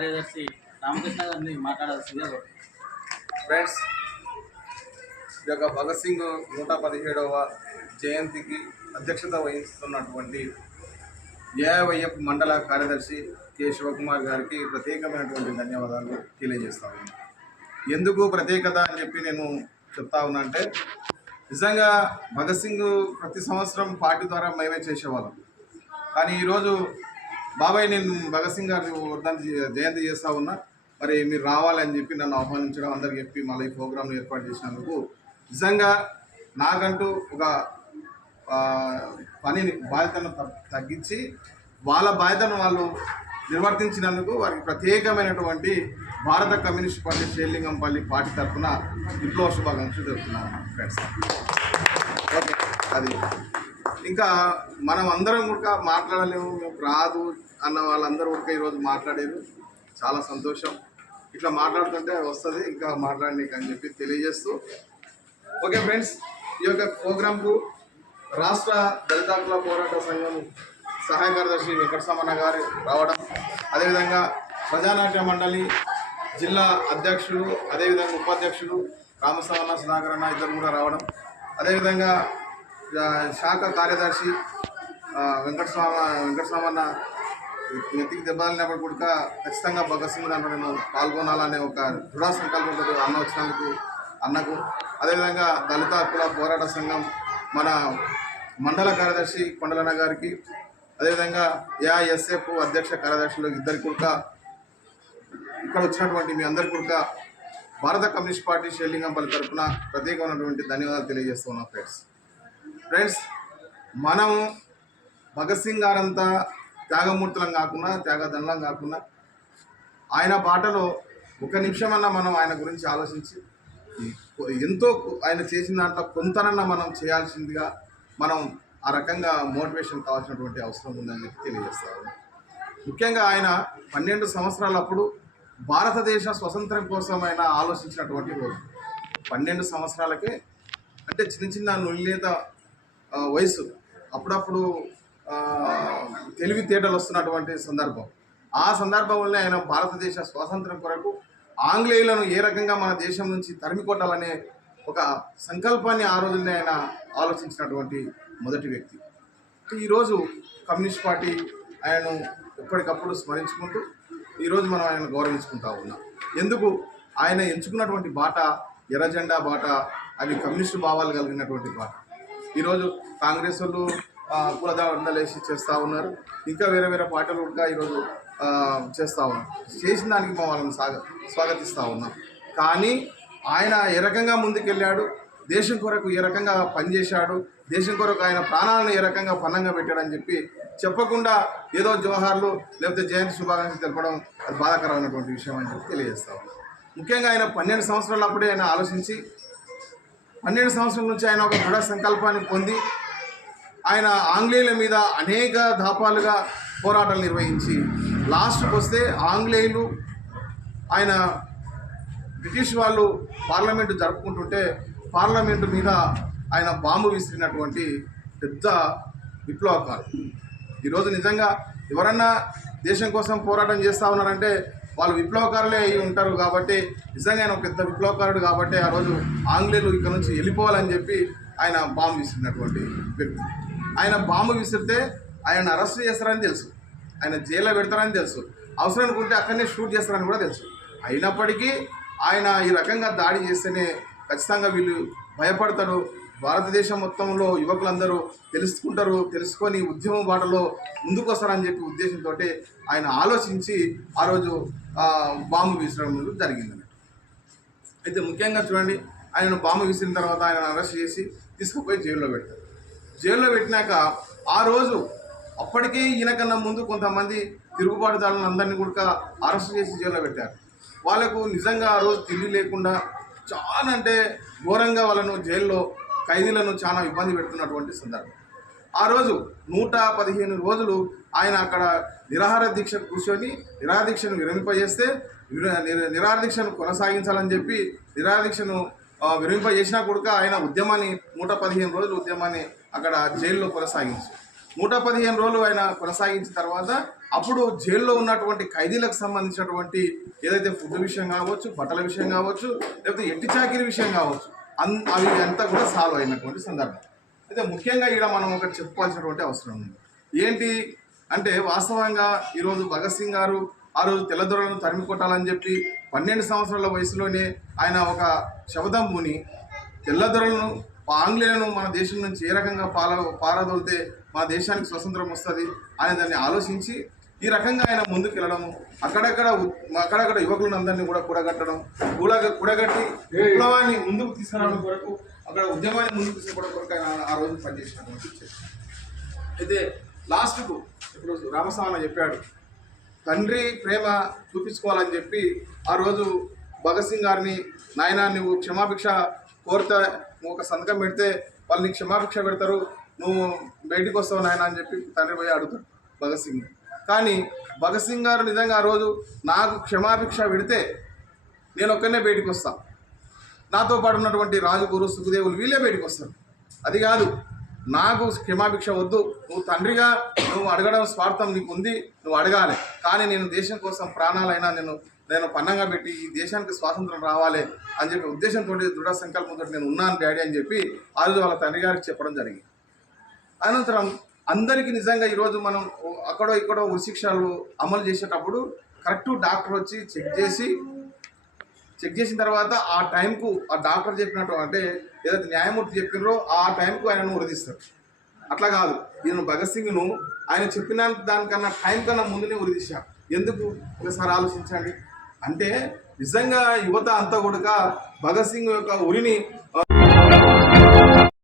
కార్యదర్శి రామకృష్ణ గారిని మాట్లాడాల్సిందే ఫ్రెండ్స్ ఈ యొక్క భగత్ సింగ్ నూట పదిహేడవ జయంతికి అధ్యక్షత వహిస్తున్నటువంటి ఏఐవైఎఫ్ మండల కార్యదర్శి కె. శివకుమార్ గారికి ప్రత్యేకమైనటువంటి ధన్యవాదాలు తెలియజేస్తా ఉన్నాను. ఎందుకు ప్రత్యేకత అని చెప్పి నేను చెప్తా ఉన్నా అంటే నిజంగా భగత్ సింగ్ ప్రతి సంవత్సరం పార్టీ ద్వారా మేమే చేసేవాళ్ళం. కానీ ఈరోజు బాబాయ్ నేను భగత్ సింగ్ గారి వర్ధాన్ని జయంతి చేస్తా ఉన్నా. మరి మీరు రావాలని చెప్పి నన్ను ఆహ్వానించడం అందరికి చెప్పి మళ్ళీ ఈ ప్రోగ్రామ్ ఏర్పాటు చేసినందుకు నిజంగా నాకంటూ ఒక పనిని బాధ్యతను తగ్- తగ్గించి వాళ్ళ బాధ్యతను వాళ్ళు నిర్వర్తించినందుకు వారికి ప్రత్యేకమైనటువంటి భారత కమ్యూనిస్ట్ పార్టీ శ్రీలింగంపల్లి పార్టీ తరఫున విప్లవ శుభాకాంక్షలు తెలుపుతున్నాను. ఫ్రెండ్స్. ఓకే. అది. ఇంకా మనం అందరం కూడా మాట్లాడలేము మేము రాదు అన్న వాళ్ళందరూ కూడా ఈరోజు మాట్లాడారు. చాలా సంతోషం. ఇట్లా మాట్లాడుతుంటే వస్తుంది ఇంకా మాట్లాడనీకి అని చెప్పి తెలియజేస్తూ. ఓకే ఫ్రెండ్స్ ఈ యొక్క ప్రోగ్రాంకు రాష్ట్ర దళిత హక్కుల పోరాట సంఘం సహాయ కార్యదర్శి వెంకటసామన్న గారు రావడం అదేవిధంగా ప్రజానాట్య మండలి జిల్లా అధ్యక్షులు అదేవిధంగా ఉపాధ్యక్షులు రామస్వామన్న సుధాకరణ ఇద్దరు కూడా రావడం అదేవిధంగా శాఖ కార్యదర్శి వెంకటస్వామ వెంకటస్వామన్న నెత్తికి దెబ్బలినప్పుడు కూడా ఖచ్చితంగా భగత్ సింగ్ దాంట్లో నేను పాల్గొనాలనే ఒక దృఢ సంకల్పంతో అన్న వచ్చినందుకు అన్నకు. అదేవిధంగా దళిత హక్కుల పోరాట సంఘం మన మండల కార్యదర్శి కొండలన్న గారికి అదేవిధంగా ఏఐఎస్ఎఫ్ అధ్యక్ష కార్యదర్శులు ఇద్దరికి కూడా ఇక్కడ వచ్చినటువంటి మీ అందరి కూడా భారత కమ్యూనిస్ట్ పార్టీ షెల్లింగంపల్లి తరఫున ప్రత్యేకమైనటువంటి ధన్యవాదాలు తెలియజేస్తున్నాం ఫ్రెండ్స్. ఫ్రెండ్స్ మనం భగత్ సింగ్ గారంతా త్యాగమూర్తులం కాకుండా త్యాగదండం కాకుండా ఆయన బాటలో ఒక నిమిషమన్నా మనం ఆయన గురించి ఆలోచించి ఎంతో ఆయన చేసిన దాంట్లో కొంతనన్నా మనం చేయాల్సిందిగా మనం ఆ రకంగా మోటివేషన్ కావాల్సినటువంటి అవసరం ఉందని చెప్పి తెలియజేస్తాను ముఖ్యంగా ఆయన పన్నెండు సంవత్సరాలప్పుడు భారతదేశ స్వతంత్రం కోసం ఆయన ఆలోచించినటువంటి రోజు. పన్నెండు సంవత్సరాలకే అంటే చిన్న చిన్న నుల్లేత వయసు అప్పుడప్పుడు తెలివితేటలు వస్తున్నటువంటి సందర్భం. ఆ సందర్భంలోనే ఆయన భారతదేశ స్వాతంత్రం కొరకు ఆంగ్లేయులను ఏ రకంగా మన దేశం నుంచి తరిమి కొట్టాలనే ఒక సంకల్పాన్ని ఆ రోజునే ఆయన ఆలోచించినటువంటి మొదటి వ్యక్తి. ఈరోజు కమ్యూనిస్ట్ పార్టీ ఆయనను ఎప్పటికప్పుడు స్మరించుకుంటూ ఈరోజు మనం ఆయన గౌరవించుకుంటా ఉన్నాం. ఎందుకు? ఆయన ఎంచుకున్నటువంటి బాట ఎర్రజెండా బాట అవి కమ్యూనిస్టు భావాలు కలిగినటువంటి బాట. ఈరోజు కాంగ్రెస్ వాళ్ళు కులదా కులదండలేసి చేస్తూ ఉన్నారు. ఇంకా వేరే వేరే పార్టీలు కూడా ఈరోజు చేస్తూ ఉన్నారు. చేసిన దానికి మా వాళ్ళని సాగ స్వాగతిస్తూ ఉన్నాం. కానీ ఆయన ఏ రకంగా ముందుకెళ్ళాడు? దేశం కొరకు ఏ రకంగా పనిచేశాడు? దేశం కొరకు ఆయన ప్రాణాలను ఏ రకంగా పన్నంగా పెట్టాడని చెప్పి చెప్పకుండా ఏదో జోహార్లు లేకపోతే జయంతి శుభాకాంక్షలు తెలపడం అది బాధాకరమైనటువంటి విషయం అని చెప్పి తెలియజేస్తా ఉన్నాం. ముఖ్యంగా ఆయన పన్నెండు సంవత్సరాలు అప్పుడే ఆయన ఆలోచించి పన్నెండు సంవత్సరాల నుంచి ఆయన ఒక దృఢ సంకల్పాన్ని పొంది ఆయన ఆంగ్లేయుల మీద అనేక దాపాలుగా పోరాటాలు నిర్వహించి లాస్ట్కి వస్తే ఆంగ్లేయులు ఆయన బ్రిటిష్ వాళ్ళు పార్లమెంటు జరుపుకుంటుంటే పార్లమెంటు మీద ఆయన బాంబు విసిరినటువంటి పెద్ద విప్లవకాలు ఈరోజు నిజంగా ఎవరన్నా దేశం కోసం పోరాటం చేస్తూ ఉన్నారంటే వాళ్ళు విప్లవకారులే అయి ఉంటారు కాబట్టి నిజంగా ఆయన ఒక పెద్ద విప్లవకారుడు కాబట్టి ఆ రోజు ఆంగ్లేయులు ఇక్కడ నుంచి వెళ్ళిపోవాలని చెప్పి ఆయన బాంబు విసిరినటువంటి వ్యక్తి. ఆయన బాంబు విసిరితే ఆయన అరెస్ట్ చేస్తారని తెలుసు. ఆయన జైల్లో పెడతారని తెలుసు. అవసరం అనుకుంటే అక్కడనే షూట్ చేస్తారని కూడా తెలుసు. అయినప్పటికీ ఆయన ఈ రకంగా దాడి చేస్తేనే ఖచ్చితంగా వీళ్ళు భయపడతారు. భారతదేశం మొత్తంలో యువకులందరూ తెలుసుకుంటారు తెలుసుకొని ఉద్యమం బాటలో ముందుకు వస్తారని చెప్పి ఉద్దేశంతో ఆయన ఆలోచించి ఆ రోజు బాంబు విసరడం జరిగింది అయితే ముఖ్యంగా చూడండి ఆయనను బాంబు విసిరిన తర్వాత ఆయన అరెస్ట్ చేసి తీసుకుపోయి జైల్లో పెడతారు. జైల్లో పెట్టినాక ఆ రోజు అప్పటికే ఈయనకన్నా ముందు కొంతమంది తిరుగుబాటుదారులను అందరినీ కూడా అరెస్ట్ చేసి జైల్లో పెట్టారు. వాళ్ళకు నిజంగా ఆ రోజు తిండి లేకుండా చాలా అంటే ఘోరంగా వాళ్ళను జైల్లో ఖైదీలను చాలా ఇబ్బంది పెడుతున్నటువంటి సందర్భం. ఆ రోజు నూట పదిహేను రోజులు ఆయన అక్కడ నిరాహార దీక్ష కూర్చొని నిరాహార దీక్షను విరమింపజేస్తే నిరాహార దీక్షను కొనసాగించాలని చెప్పి నిరాహార దీక్షను విరమింపజేసినా కూడా ఆయన ఉద్యమాన్ని నూట పదిహేను రోజులు ఉద్యమాన్ని అక్కడ జైల్లో కొనసాగించి నూట పదిహేను రోజులు ఆయన కొనసాగించిన తర్వాత అప్పుడు జైల్లో ఉన్నటువంటి ఖైదీలకు సంబంధించినటువంటి ఏదైతే ఫుడ్ విషయం కావచ్చు బట్టల విషయం కావచ్చు లేకపోతే ఎట్టి చాకిరి విషయం కావచ్చు అన్ అవి అంతా కూడా సాల్వ్ అయినటువంటి సందర్భం. అయితే ముఖ్యంగా ఇక్కడ మనం ఒకటి చెప్పుకోవాల్సినటువంటి అవసరం ఉంది. ఏంటి? అంటే వాస్తవంగా ఈరోజు భగత్ సింగ్ గారు ఆ రోజు తెల్లదొరలను తరిమి కొట్టాలని చెప్పి పన్నెండు సంవత్సరాల వయసులోనే ఆయన ఒక శబదం ముని తెల్లదొరలను ఆంగ్లేయులను మన దేశం నుంచి ఏ రకంగా పాల పారదోలితే మన దేశానికి స్వతంత్రం వస్తుంది ఆయన దాన్ని ఆలోచించి ఈ రకంగా ఆయన ముందుకు వెళ్ళడము అక్కడక్కడ అక్కడక్కడ యువకులను అందరినీ కూడా కూడగట్టడం కూడా కూడగట్టి విప్లవాన్ని ముందుకు తీసుకురావడం కొరకు అక్కడ ఉద్యమాన్ని ముందుకు తీసుకోవడం కొరకు ఆయన ఆ రోజు పనిచేసినటువంటి. అయితే లాస్ట్కు ఇప్పుడు రామస్వామి చెప్పాడు తండ్రి ప్రేమ చూపించుకోవాలని చెప్పి ఆ రోజు భగత్ సింగ్ గారిని నాయన నువ్వు క్షమాభిక్ష కోరితే నువ్వు ఒక సంతకం పెడితే వాళ్ళు నీకు క్షమాభిక్ష పెడతారు నువ్వు బయటికి వస్తావు నాయన అని చెప్పి తండ్రి పోయి అడుగుతాడు భగత్ సింగ్. కానీ భగత్ సింగ్ గారు నిజంగా ఆ రోజు నాకు క్షమాభిక్ష పెడితే నేను ఒక్కనే బయటికి వస్తాను నాతో పాటు ఉన్నటువంటి రాజుగురు సుఖదేవులు వీళ్ళే బయటకు వస్తారు. అది కాదు నాకు క్షమాభిక్ష వద్దు. నువ్వు తండ్రిగా నువ్వు అడగడం స్వార్థం నీకు ఉంది నువ్వు అడగాలి. కానీ నేను దేశం కోసం ప్రాణాలైనా నేను నేను పన్నంగా పెట్టి ఈ దేశానికి స్వాతంత్రం రావాలి అని చెప్పి ఉద్దేశంతో దృఢ సంకల్పంతో నేను ఉన్నాను డాడీ అని చెప్పి ఆ రోజు వాళ్ళ తండ్రి గారికి చెప్పడం జరిగింది. అనంతరం అందరికీ నిజంగా ఈరోజు మనం అక్కడో ఇక్కడో ఉరిశిక్షలు అమలు చేసేటప్పుడు కరెక్ట్ డాక్టర్ వచ్చి చెక్ చేసి చెక్ చేసిన తర్వాత ఆ టైంకు ఆ డాక్టర్ చెప్పినట్టు అంటే ఏదైతే న్యాయమూర్తి చెప్పినారో ఆ టైంకు ఆయనను ఉరిదిస్తారు. అట్లా కాదు. నేను భగత్ సింగ్ను ఆయన చెప్పిన దానికన్నా టైం కన్నా ముందునే ఉరిదీశారు. ఎందుకు? ఒకసారి ఆలోచించండి. అంటే నిజంగా యువత అంతా కూడా భగత్ సింగ్ యొక్క ఉరిని